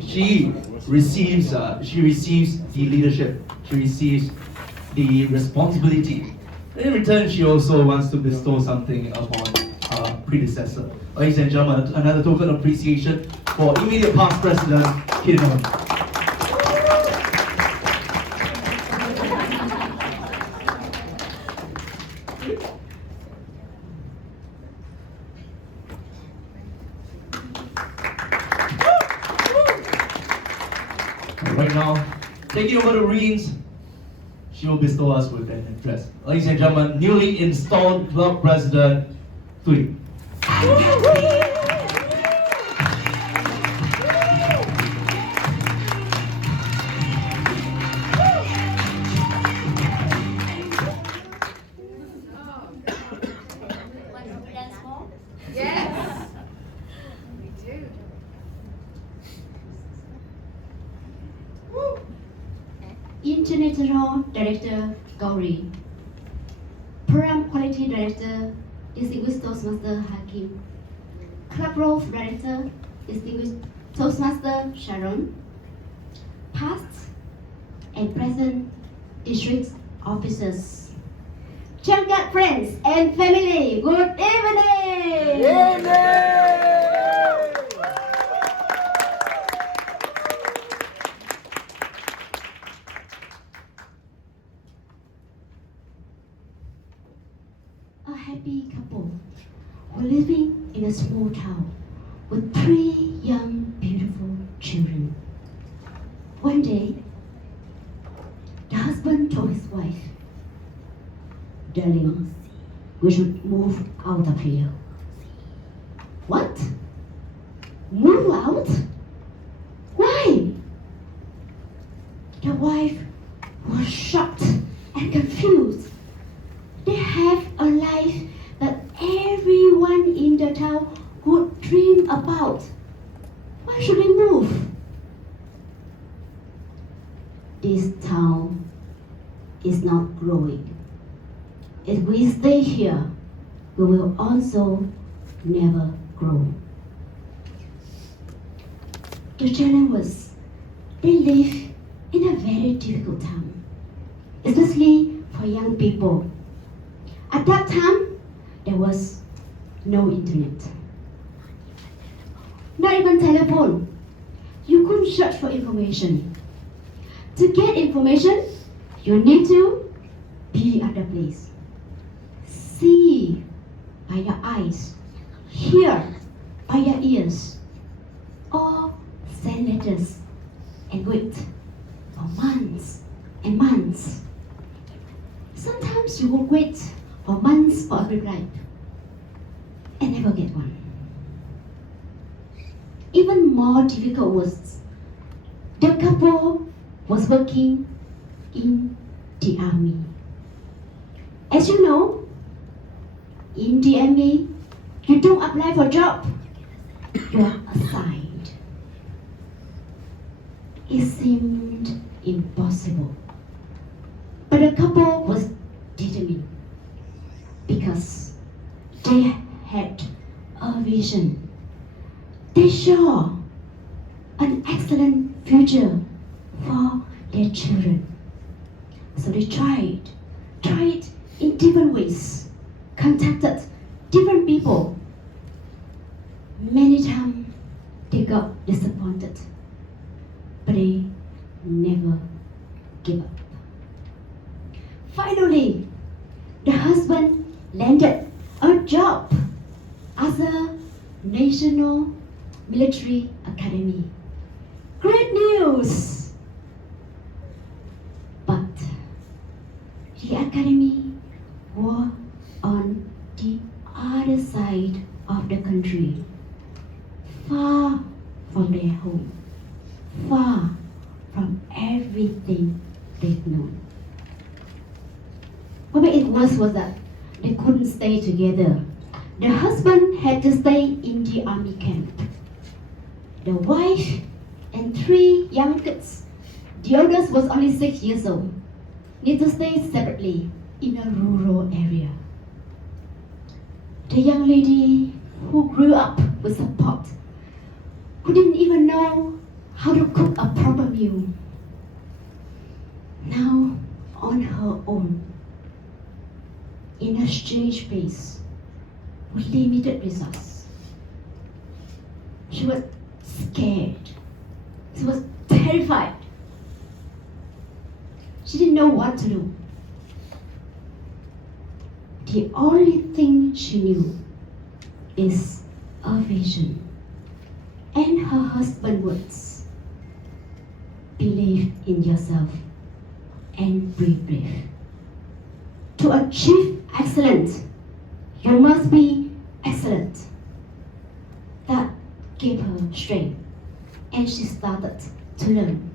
she receives the leadership, she receives the responsibility. In return, she also wants to bestow something upon her predecessor. Ladies and gentlemen, another token of appreciation for immediate past President Kinnon. Right now, taking over the reins, she will bestow us with an address. Ladies and gentlemen, newly installed Club President Thuy. Yes, we do. International Director Gauri, Program Quality Director, Distinguished Toastmaster Hakim, Club Growth Director, Distinguished Toastmaster Sharon, past and present district officers, Changkat friends and family, good evening! A happy couple were living in a small town with 3 young, beautiful children. One day, the husband told his wife, "Darling, we should move out of here." What? Move out? Why? The wife was shocked and confused. They have a life that everyone in the town would dream about. Why should they move? This town is not growing. If we stay here, we will also never grow. The challenge was they live in a very difficult time, especially for young people. At that time, there was no internet, not even telephone. You couldn't search for information. To get information, you need to be at the place. See by your eyes, hear by your ears, or send letters and wait for months and months. Sometimes you will wait for months for a reply and never get one. Even more difficult was the couple was working in the army. As you know, in the army, you don't apply for a job, you are assigned. It seemed impossible, but the couple was determined because they had a vision. They saw an excellent future for their children. So they tried in different ways, contacted different people. Many times they got disappointed, but they never give up. Finally, the husband landed a job as a National Military Academy. Great news! But the academy was on the other side of the country, far from their home, far from everything they've known. What made it worse was that they couldn't stay together. The husband had to stay in the army camp. The wife and 3 young kids, the oldest was only 6 years old, need to stay separately in a rural area. The young lady who grew up with support, who didn't even know how to cook a proper meal. Now, on her own, in a strange place, with limited resources, she was scared. She was terrified. She didn't know what to do. The only thing she knew is a vision and her husband's words. Believe in yourself and be brave. To achieve excellence, you must be excellent. That gave her strength, and she started to learn.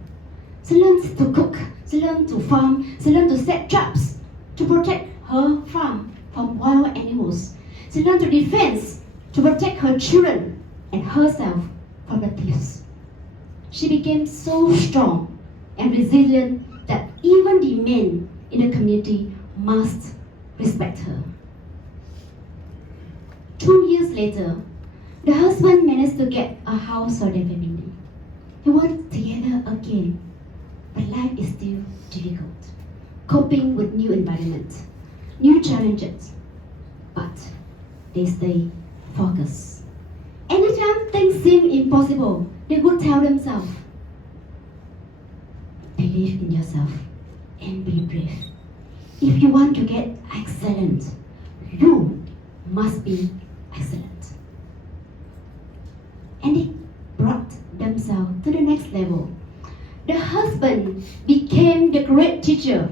She learned to cook, she learned to farm, she learned to set traps to protect her farm from wild animals. She learned to defend, to protect her children and herself from the thieves. She became so strong and resilient that even the men in the community must respect her. 2 years later, the husband managed to get a house for their family. They were together again, but life is still difficult, coping with new environment, new challenges, but they stay focused. Anytime things seem impossible, they would tell themselves, believe in yourself and be brave. If you want to get excellent, you must be excellent. And they brought themselves to the next level. The husband became the great teacher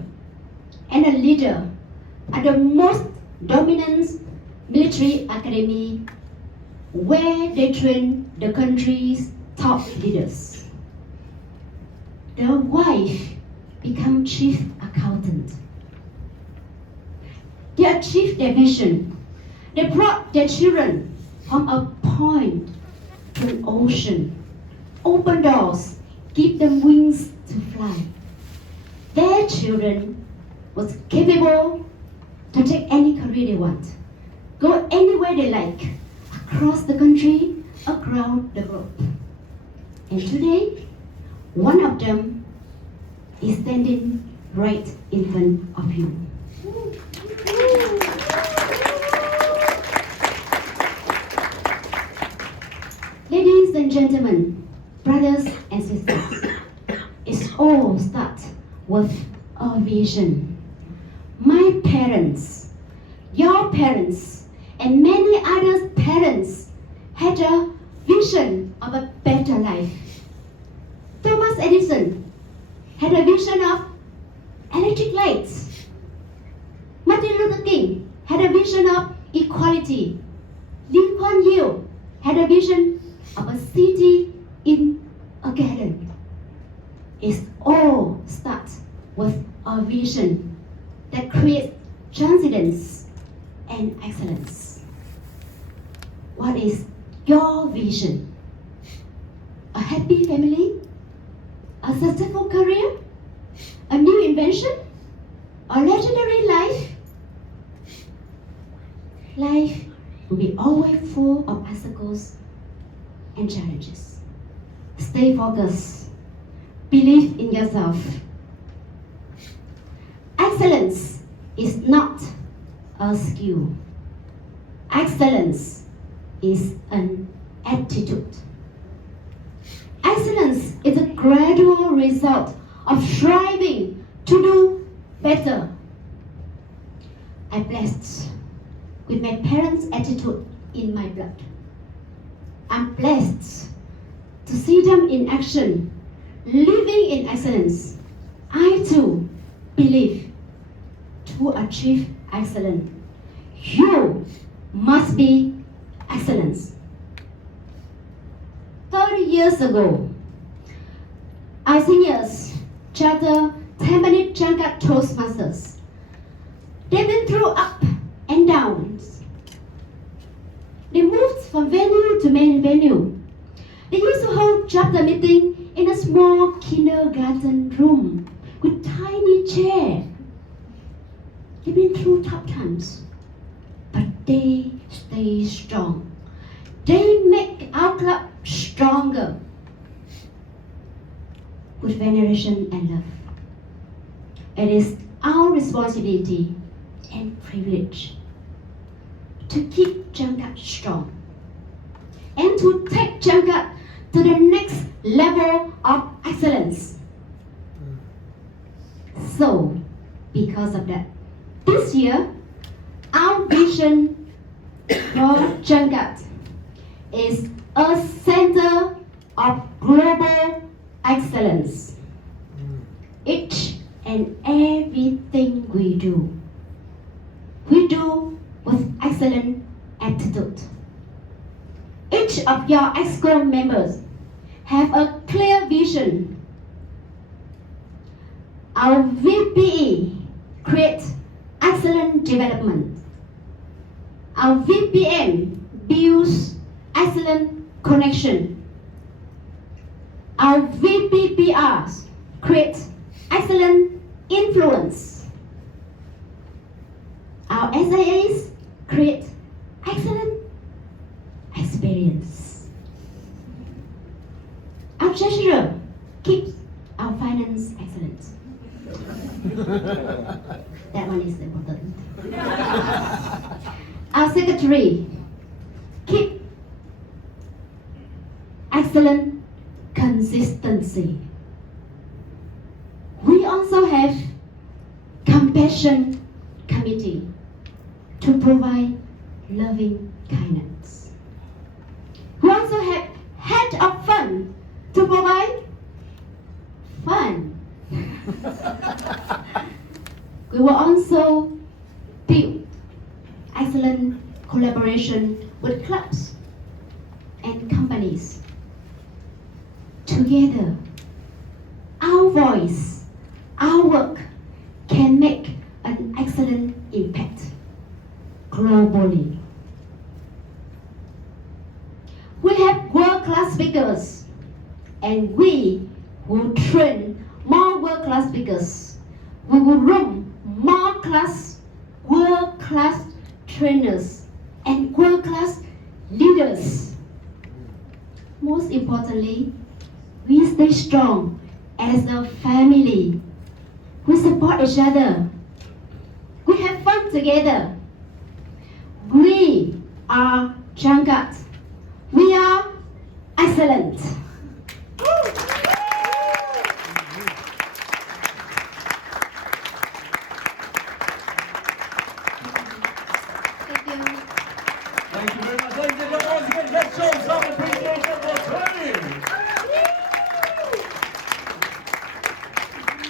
and a leader at the most dominant military academy where they train the country's top leaders. The wife became chief accountant. They achieved their vision. They brought their children from a point to an ocean. Open doors, give them wings to fly. Their children was capable to take any career they want, go anywhere they like, across the country, around the globe. And today, one of them is standing right in front of you. Ladies and gentlemen, brothers and sisters, it all starts with a vision. My parents, your parents, and many other parents had a vision of a better life. Thomas Edison had a vision of electric lights. Martin Luther King had a vision of equality. Lee Kuan Yew had a vision of a city in a garden. It all starts with a vision that creates transcendence and excellence. What is your vision? A happy family? A successful career? A new invention? A legendary life? Life will be always full of obstacles and challenges. Stay focused. Believe in yourself. Excellence is not a skill. Excellence is an attitude. Excellence is a gradual result of striving to do better. I'm blessed with my parents' attitude in my blood. I'm blessed to see them in action, living in excellence. I too believe to achieve excellence, you must be excellence. 30 years ago, our seniors charter 10-minute Changkat Toastmasters. They've been through up and downs. They moved from venue to main venue. They used to hold chapter meeting in a small kindergarten room with tiny chair. They've been through tough times, but they stay strong. They make our club stronger. with veneration and love. It is our responsibility and privilege to keep Jangkat strong and to take Jangkat to the next level of excellence. So, because of that, this year, our vision for Jangkat is a center of global excellence. Each and everything we do with excellent attitude. Each of your EXCO members have a clear vision. Our VPE creates excellent development. Our VPM builds excellent connection. Our VPPRs create excellent influence. Our SIAs create excellent experience. Our treasurer keeps our finance excellent. That one is important. Our secretary keep excellent consistency. We also have compassion committee to provide loving kindness. We also have head of fun to provide fun. We will also build excellent collaboration with clubs and companies. Together, our voice, our work can make an excellent impact globally. We have world-class speakers, and we will train more world-class speakers. We will room more world-class trainers and world-class leaders. Most importantly, we stay strong as a family. We support each other. We have fun together. We are Jangkat. We are excellent.